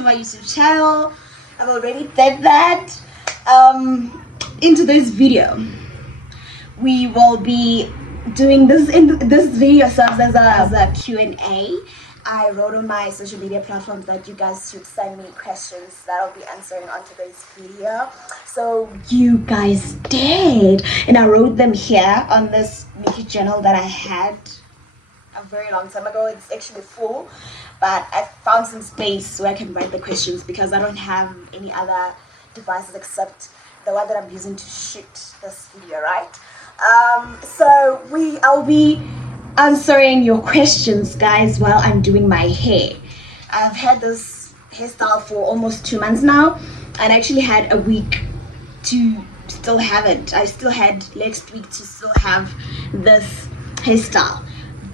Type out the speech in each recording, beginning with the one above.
to my YouTube channel. I've already said that. In today's video, we will be doing this. In this video serves as a Q&A. I wrote on my social media platforms that you guys should send me questions that I'll be answering on today's video. So you guys did, and I wrote them here on this Mickey journal that I had a very long time ago. It's actually full, but I found some space where I can write the questions because I don't have any other devices except the one that I'm using to shoot this video, right? So I'll be answering your questions, guys, while I'm doing my hair. I've had this hairstyle for almost 2 months now, and I actually had a week to still have it. I still had next week to still have this hairstyle,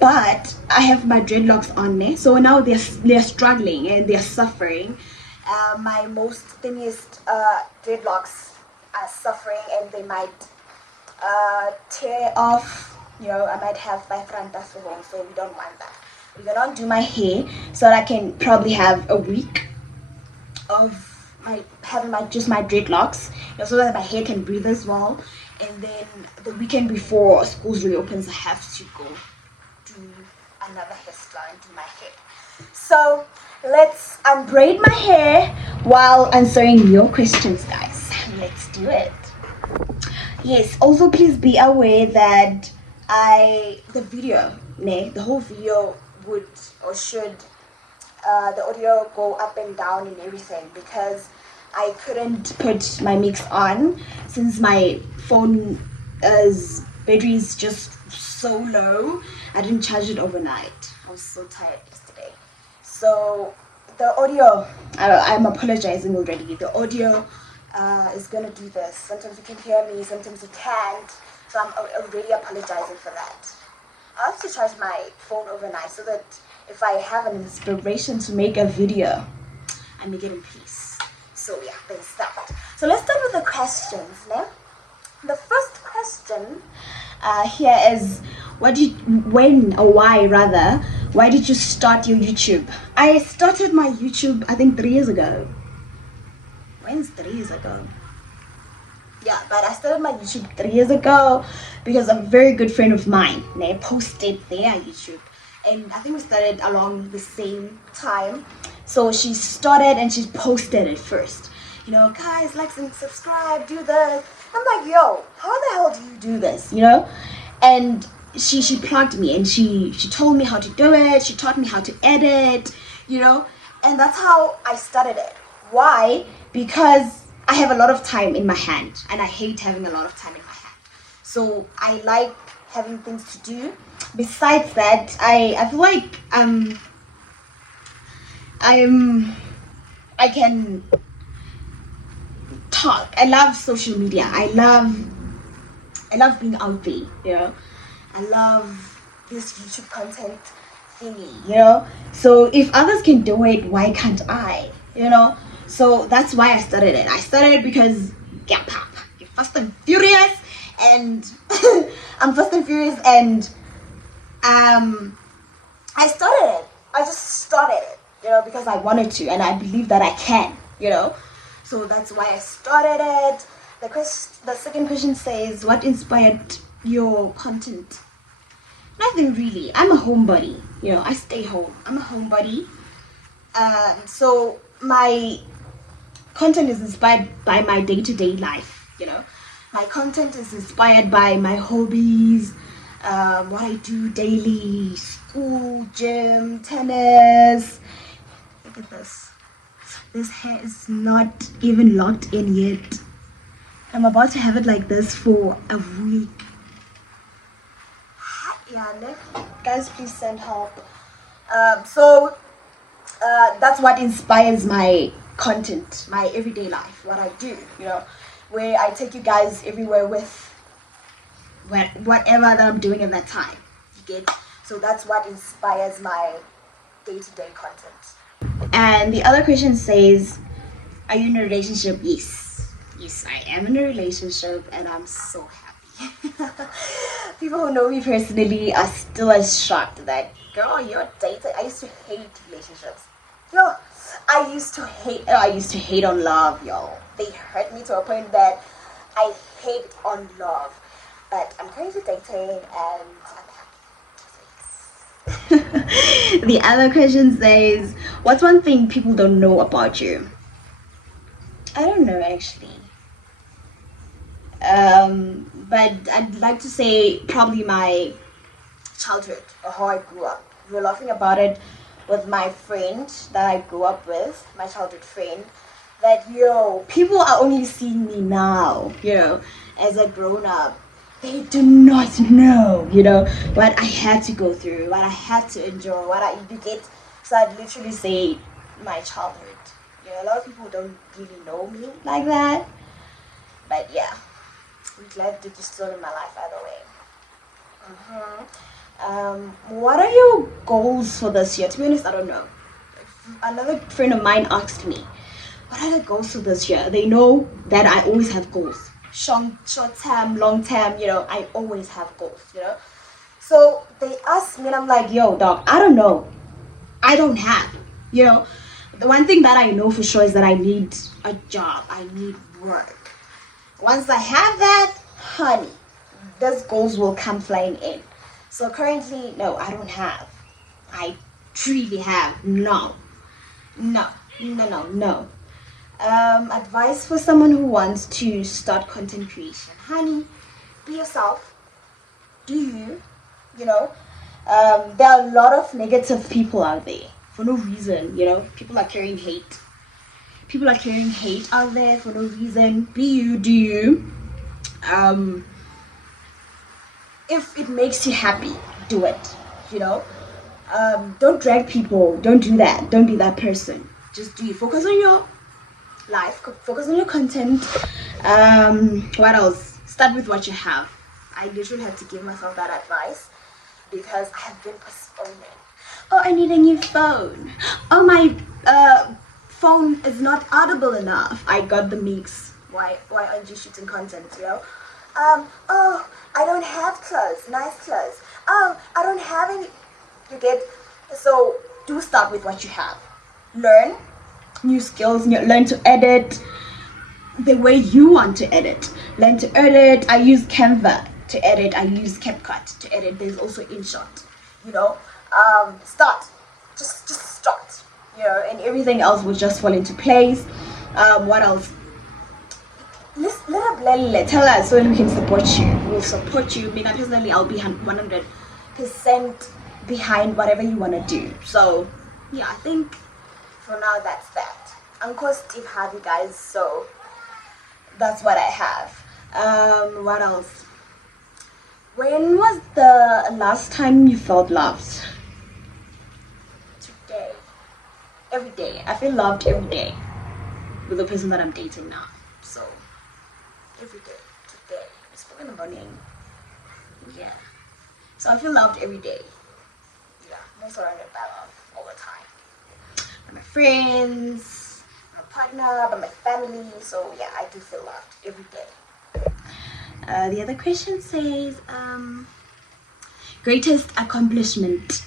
but I have my dreadlocks on there, so now they're struggling and they're suffering. My most thinnest dreadlocks are suffering, and they might tear off. You know, I might have my front as well, so we don't want that. We're gonna do my hair so that I can probably have a week of having just my dreadlocks, you know, so that my hair can breathe as well. And then the weekend before schools reopens, I have to go do another hairstyle and do my hair. So let's unbraid my hair while answering your questions, guys. Let's do it. Yes, also please be aware that the whole video would or should the audio go up and down and everything, because I couldn't put my mix on since my phone battery is just so low. I didn't charge it overnight. I was so tired yesterday. So the audio, I'm apologizing already. The audio is gonna do this. Sometimes you can hear me, sometimes you can't. So I'm already apologizing for that. I have to charge my phone overnight so that if I have an inspiration to make a video, I make it in peace. So yeah, there's that. So let's start with the questions now. The first question here is, why did you start your YouTube? I started my YouTube, I think 3 years ago. When's 3 years ago? Yeah, but I started my YouTube 3 years ago because a very good friend of mine, they posted their YouTube, and I think we started along the same time. So she started and she posted it first. You know, guys, like and subscribe, do this. I'm like, yo, how the hell do you do this? You know, and she plugged me and she told me how to do it. She taught me how to edit. You know, and that's how I started it. Why? Because I have a lot of time in my hand, and I hate having a lot of time in my hand. So I like having things to do. Besides that, I feel like I can talk. I love social media. I love being out there, you know. I love this YouTube content thingy, you know. So if others can do it, why can't I? You know. So that's why I started it. I started it because gap up. You're fast and furious, and I'm fast and furious, and I started it. I just started it, you know, because I wanted to, and I believe that I can, you know. So that's why I started it. The second question says, what inspired your content? Nothing really. I'm a homebody, you know. I stay home. I'm a homebody. So my content is inspired by my day-to-day life, you know. My content is inspired by my hobbies, what I do daily, school, gym, tennis. Look at this. This hair is not even locked in yet. I'm about to have it like this for a week. Yeah, guys, please send help. So that's what inspires my content, my everyday life, what I do, you know, where I take you guys everywhere with whatever that I'm doing at that time. You get? So that's what inspires my day-to-day content. And the other question says, are you in a relationship? Yes, I am in a relationship, and I'm so happy. People who know me personally are still as shocked that, girl, you're dating. I used to hate relationships. Yo, I used to hate on love, y'all. They hurt me to a point that I hate on love. But I'm currently dating and I'm happy. The other question says, what's one thing people don't know about you? I don't know actually. But I'd like to say probably my childhood or how I grew up. We were laughing about it with my friend that I grew up with, my childhood friend, that people are only seeing me now, as a grown up. They do not know, what I had to go through, what I had to endure, what I you get. So I'd literally say my childhood. A lot of people don't really know me like that. But yeah, I'm glad that you're still in my life either way. What are your goals for this year? To be honest, I don't know. Another friend of mine asked me, what are the goals for this year? They know that I always have goals. Short term, long term, I always have goals. So they asked me and I'm like, yo, dog, I don't know. I don't have, The one thing that I know for sure is that I need a job. I need work. Once I have that, honey, those goals will come flying in. So currently, no, I don't have. I truly have no. Advice for someone who wants to start content creation. Honey, be yourself. Do you? There are a lot of negative people out there for no reason. People are carrying hate. People are carrying hate out there for no reason. Be you, do you. If it makes you happy, do it. Don't drag people. Don't do that. Don't be that person. Just do you. Focus on your life. Focus on your content. What else? Start with what you have. I literally had to give myself that advice because I have been postponing. Oh, I need a new phone. Oh, my phone is not audible enough. I got the mix. Why aren't you shooting content, Oh, I don't have clothes, nice clothes. Oh, I don't have any. You get? So do start with what you have. Learn new skills, learn to edit the way you want to edit. Learn to edit. I use Canva to edit. I use CapCut to edit. There's also InShot. Start. Just start. And everything else will just fall into place. What else? Tell us so we can support you. We'll support you. Me personally, I'll be 100% behind whatever you want to do. So yeah, I think for now that's that. Uncle Steve have you guys, so that's what I have. What else? When was the last time you felt loved? Today. Every day. I feel loved every day with the person that I'm dating now. So every day, today, it's 4 in the morning. Yeah. So I feel loved every day. Yeah, I'm surrounded by love all the time. By my friends, my partner, by my family. So yeah, I do feel loved every day. The other question says, greatest accomplishment.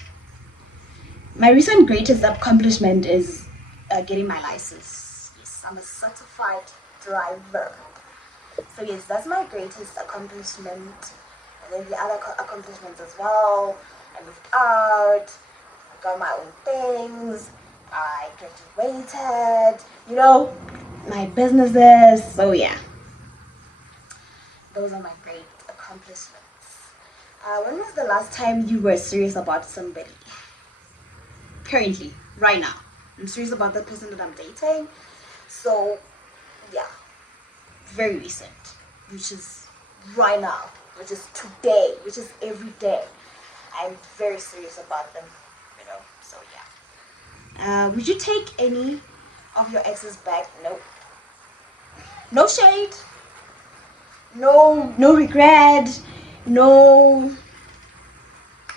My recent greatest accomplishment is getting my license. Yes, I'm a certified driver. So yes, that's my greatest accomplishment. And then the other accomplishments as well. I moved out, I got my own things, I graduated, my businesses. So yeah, those are my great accomplishments. When was the last time you were serious about somebody? Currently, right now. I'm serious about the person that I'm dating. So yeah, very recent, which is right now, which is today, which is every day. I'm very serious about them, so yeah. Would you take any of your exes back? No. No shade. No regret. No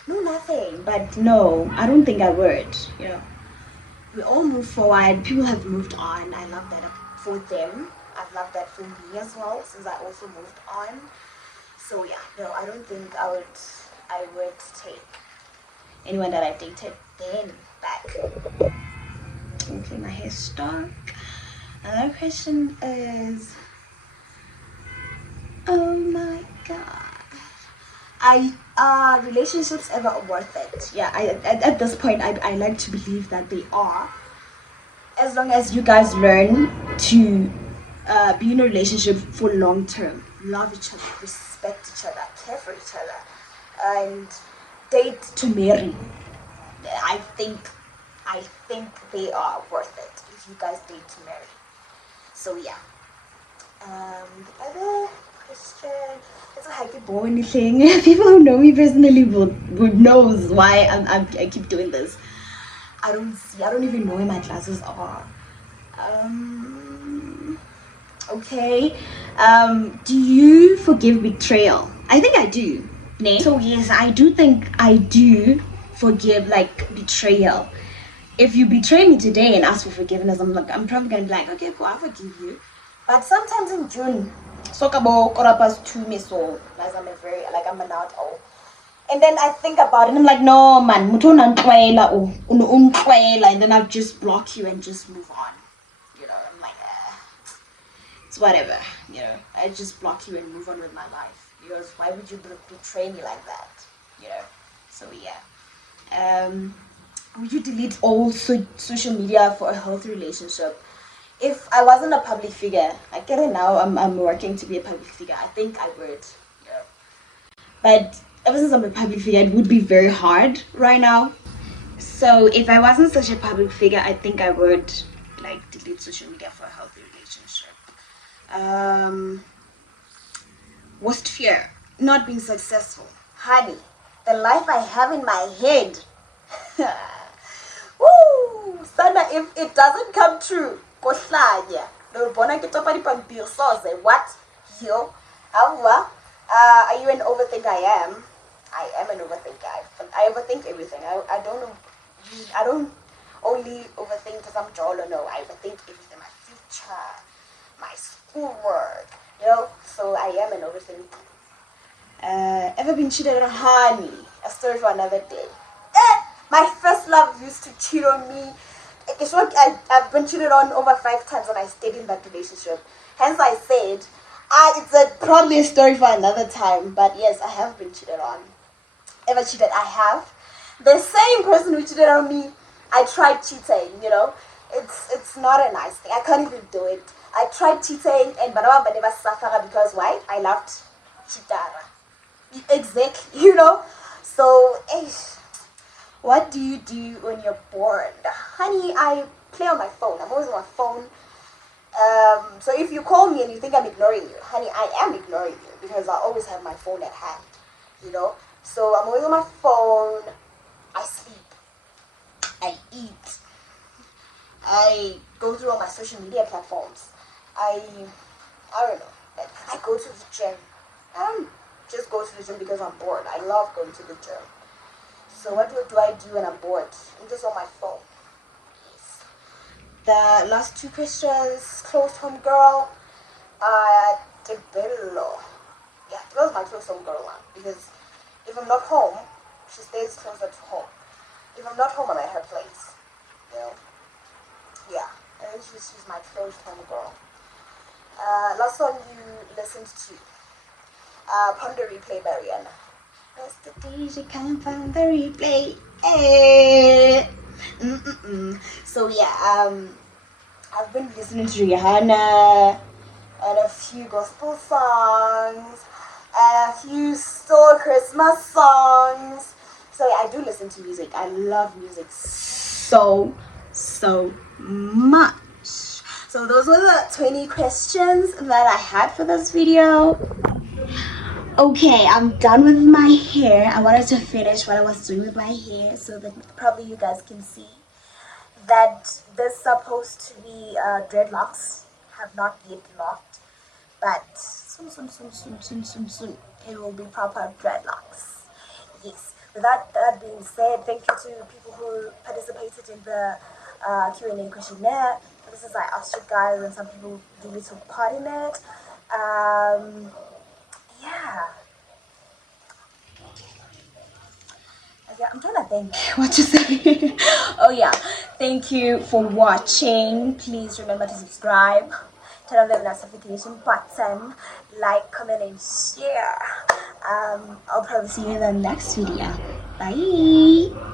nothing. But no, I don't think I would, We all move forward. People have moved on. I love that for them. I've loved that for me as well, since I also moved on. So yeah, no, I don't think I would take anyone that I dated then back. Okay, my hair stuck. Another question is, oh my god, are relationships ever worth it? Yeah, at this point I like to believe that they are, as long as you guys learn to be in a relationship for long term, love each other, respect each other, care for each other, and date to marry. I think they are worth it if you guys date to marry. So yeah. The other question, it's a happy boring thing. People who know me personally would knows why I keep doing this. I don't even know where my glasses are. Okay. Do you forgive betrayal? I think I do. Nay. So yes, I do think I do forgive like betrayal. If you betray me today and ask for forgiveness, I'm probably gonna be like, okay, cool, I forgive you. But sometimes in June, Sokabo Korapas to me so as I'm an out owl. And then I think about it and I'm like, no man, and then I'll just block you and just move on. You know, I'm like, it's whatever, you know. I just block you and move on with my life. Because why would you betray me like that? You know. So yeah. Would you delete all social media for a healthy relationship? If I wasn't a public figure, I get it now. I'm working to be a public figure. I think I would. Yeah. But ever since I'm a public figure, it would be very hard right now. So if I wasn't such a public figure, I think I would like delete social media for a healthy relationship. Worst fear, not being successful. Honey, the life I have in my head. Woo! Sana, if it doesn't come true, kohlanya. What? Yo? Are you an overthinker? I am. I am an overthinker. I overthink everything. I don't know. I don't only overthink because I'm jolly. No, I overthink everything. My future, my schoolwork. You know, so I am an overthinker. Ever been cheated on? Honey, a story for another day. My first love used to cheat on me. It's what I've been cheated on over 5 times and I stayed in that relationship. Hence I said, it's probably a story for another time. But yes, I have been cheated on. Ever cheated? I have. The same person who cheated on me, I tried cheating, you know. It's not a nice thing. I can't even do it. I tried cheating and but never suffer because why? I loved chitara. Exactly, you know. So, what do you do when you're bored? Honey, I play on my phone. I'm always on my phone. So if you call me and you think I'm ignoring you, honey, I am ignoring you because I always have my phone at hand, you know. So I'm always on my phone. I sleep. I eat. I go through all my social media platforms. I don't know. I go to the gym. I don't just go to the gym because I'm bored. I love going to the gym. So what do I do when I'm bored? I'm just on my phone. Yes. The last 2 questions. Close home girl. Tebello. Yeah, that was my close home girl one. Because if I'm not home, she stays closer to home. If I'm not home, I'm at her place. You know? Yeah. And she's my close home girl. Last song you listened to. Pon the Replay by Rihanna. That's the DJ come from the replay. Hey. So yeah, I've been listening to Rihanna and a few gospel songs and a few still Christmas songs. So yeah, I do listen to music. I love music so much. So those were the 20 questions that I had for this video. Okay, I'm done with my hair. I wanted to finish what I was doing with my hair so that probably you guys can see that this supposed to be dreadlocks. Have not yet locked, but soon it will be proper dreadlocks. Yes. With that being said, thank you to people who participated in the Q&A questionnaire. This is I asked you guys, and some people really took part in it. Yeah. Okay, Yeah, I'm trying to think what to say. Oh yeah, thank you for watching. Please remember to subscribe, turn on the notification button, like, comment, and share. I'll probably see you in the next video. Bye.